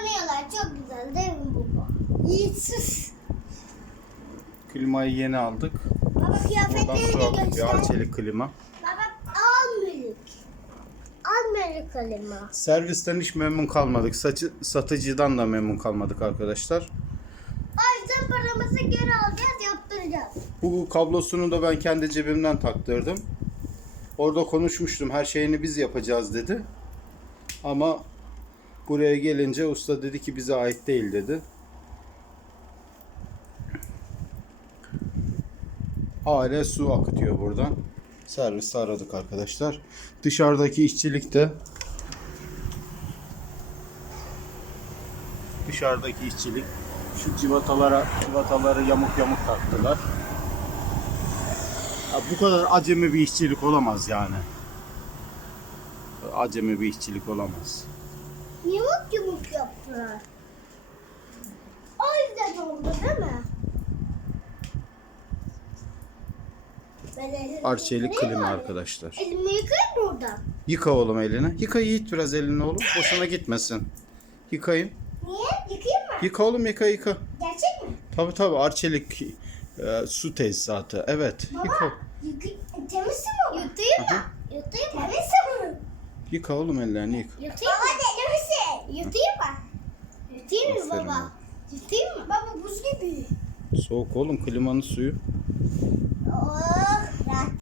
yanıyorlar. Çok güzel değil mi baba? Yiğit sus. Klimayı yeni aldık. Baba kıyafetleri de göster. Arçelik klima. Baba al melek. Al melek kalema. Servisten hiç memnun kalmadık. Saçı, satıcıdan da memnun kalmadık arkadaşlar. O yüzden paramızı geri alacağız yaptıracağız. Bu kablosunu da ben kendi cebimden taktırdım. Orada konuşmuştum. Her şeyini biz yapacağız dedi. Ama buraya gelince usta dedi ki bize ait değil dedi. Hala su akıtıyor buradan. Servisi aradık arkadaşlar. Dışarıdaki işçilik de dışarıdaki işçilik şu civatalara civataları yamuk yamuk taktılar. Ya bu kadar acemi bir işçilik olamaz yani. Acemi bir işçilik olamaz. Yumuk yumuk yaptılar. O yüzden oldu değil mi? Arçelik klima arkadaşlar. Elimi yıkayayım mı oradan? Yıka oğlum elini. Yıka Yiğit biraz elini oğlum. Boşuna gitmesin. Yıkayın. Niye? Yıkayayım mı? Yıka oğlum yıka yıka. Gerçek mi? Tabi tabi Arçelik e, su tesisatı. Evet. Yıka. Baba, yıkı... temiz mi? Yutayım mı? Yutayım mı? Temiz mi? Yıka oğlum ellerini yıka. Yutayım Baba? Yutayım mı? Yutayım mı Aferin baba? Yutayım mı? Baba buz gibi. Soğuk oğlum klimanın suyu. Oh, rahat.